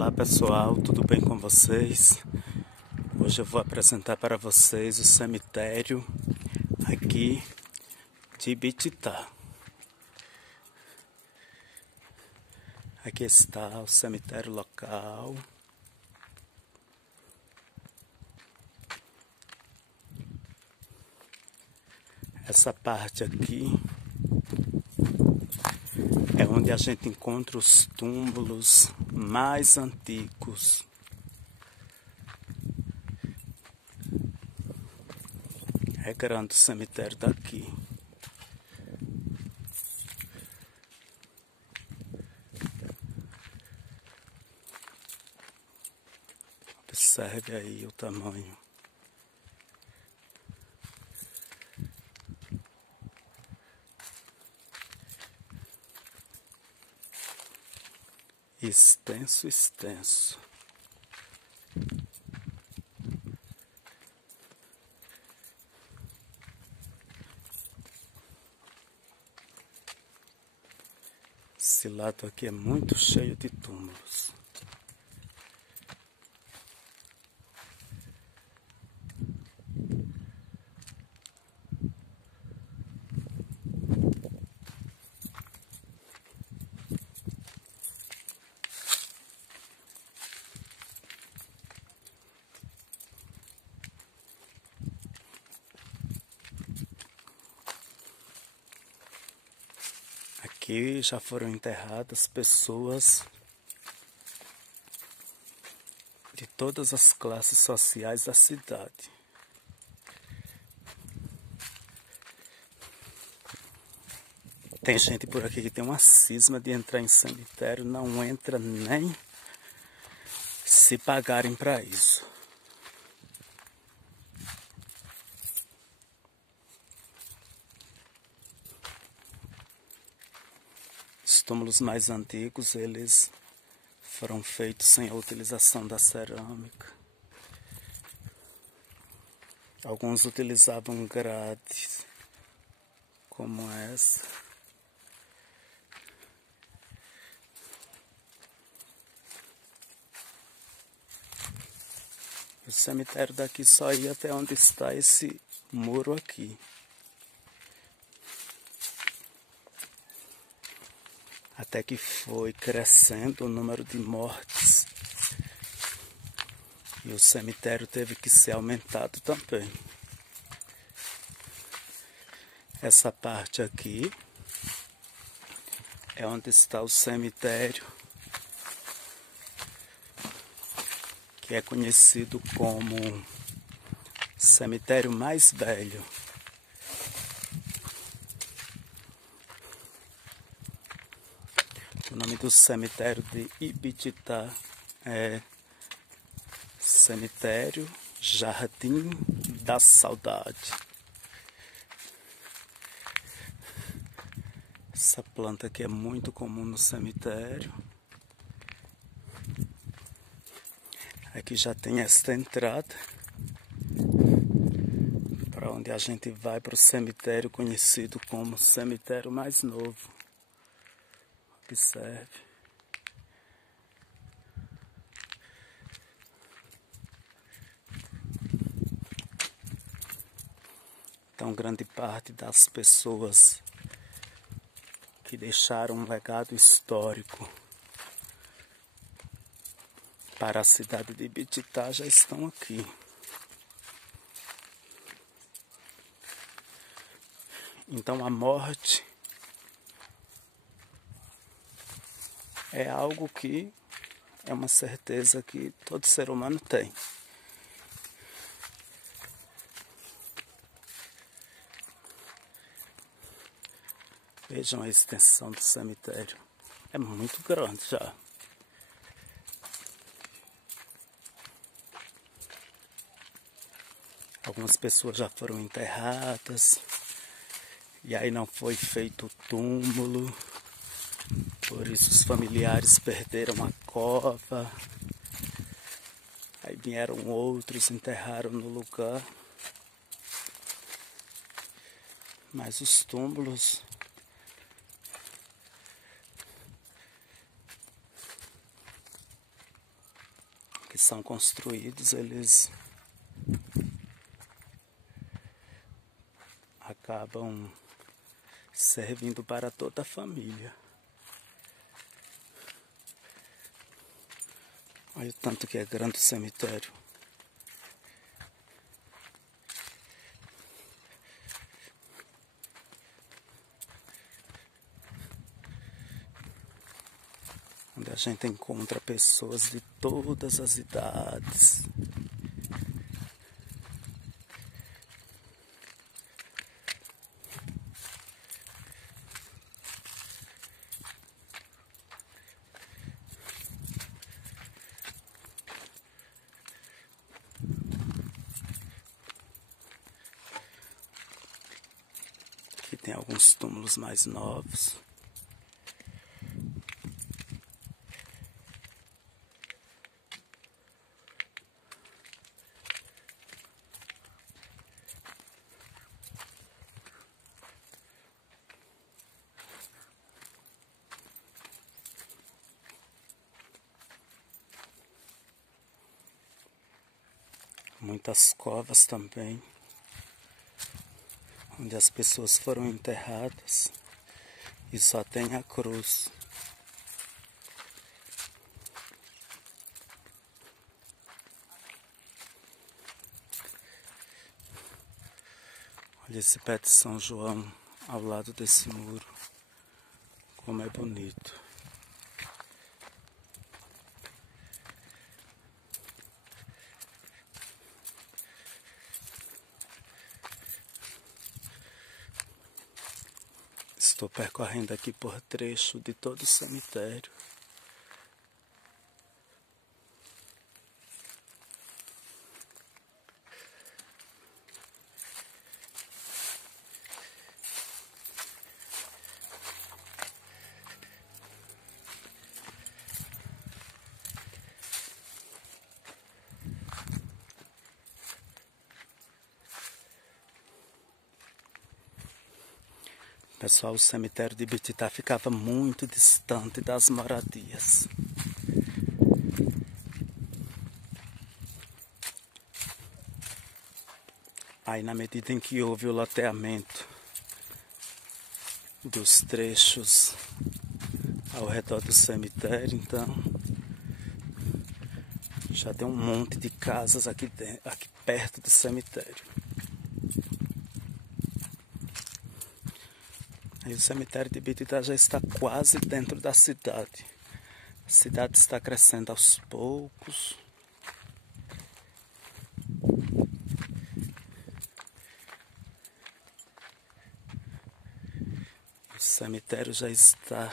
Olá pessoal, tudo bem com vocês? Hoje eu vou apresentar para vocês o cemitério aqui de Ibititá. Aqui está o cemitério local. Essa parte aqui é onde a gente encontra os túmulos mais antigos. É grande o cemitério daqui. Observe aí o tamanho. Extenso, extenso. Esse lado aqui é muito cheio de túmulos. Aqui já foram enterradas pessoas de todas as classes sociais da cidade. Tem gente por aqui que tem uma cisma de entrar em cemitério, não entra nem se pagarem para isso. Os túmulos mais antigos, eles foram feitos sem a utilização da cerâmica. Alguns utilizavam grades, como essa. O cemitério daqui só ia até onde está esse muro aqui. Até que foi crescendo o número de mortes. E o cemitério teve que ser aumentado também. Essa parte aqui é onde está o cemitério, que é conhecido como cemitério mais velho. O nome do cemitério de Ibititá é Cemitério Jardim da Saudade. Essa planta aqui é muito comum no cemitério. Aqui já tem esta entrada para onde a gente vai para o cemitério conhecido como Cemitério Mais Novo. Observe. Então, grande parte das pessoas que deixaram um legado histórico para a cidade de Ibititá já estão aqui. Então, a morte é algo que é uma certeza que todo ser humano tem. Vejam a extensão do cemitério. É muito grande já. Algumas pessoas já foram enterradas. E aí não foi feito o túmulo. Por isso os familiares perderam a cova. Aí vieram outros, enterraram no lugar. Mas os túmulos são construídos, eles acabam servindo para toda a família. Olha o tanto que é grande o cemitério. Onde a gente encontra pessoas de todas as idades. Aqui tem alguns túmulos mais novos. Muitas covas também, onde as pessoas foram enterradas e só tem a cruz. Olha esse pé de São João ao lado desse muro, como é bonito. Estou percorrendo aqui por trecho de todo o cemitério. Pessoal, o cemitério de Ibititá ficava muito distante das moradias. Aí, na medida em que houve o loteamento dos trechos ao redor do cemitério, então já tem um monte de casas aqui perto do cemitério. Aí o cemitério de Ibititá já está quase dentro da cidade. A cidade está crescendo aos poucos. O cemitério já está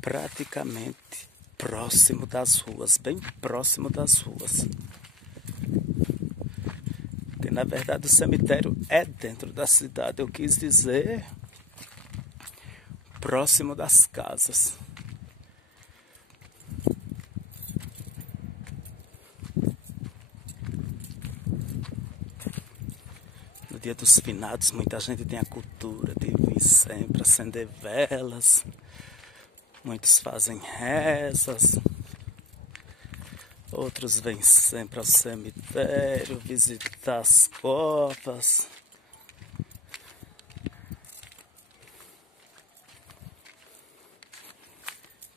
praticamente próximo das ruas, bem próximo das ruas. Porque na verdade o cemitério é dentro da cidade, eu quis dizer próximo das casas. No dia dos finados, muita gente tem a cultura de vir sempre acender velas. Muitos fazem rezas. Outros vêm sempre ao cemitério visitar as covas.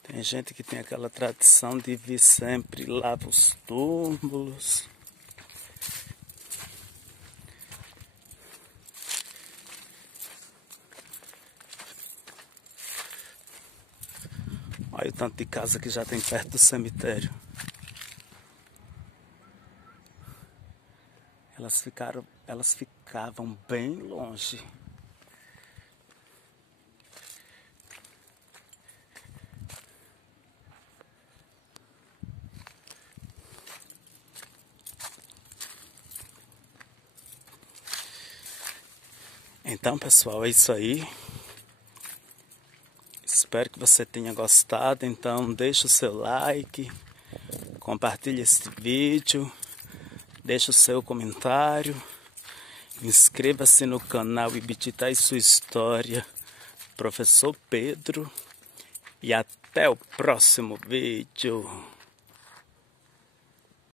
Tem gente que tem aquela tradição de vir sempre lá para os túmulos. Olha o tanto de casa que já tem perto do cemitério. Elas ficavam bem longe. Então, pessoal, é isso aí. Espero que você tenha gostado. Então, deixa o seu like, compartilhe este vídeo, deixa o seu comentário, inscreva-se no canal Ibititá e sua história professor Pedro e até o próximo vídeo.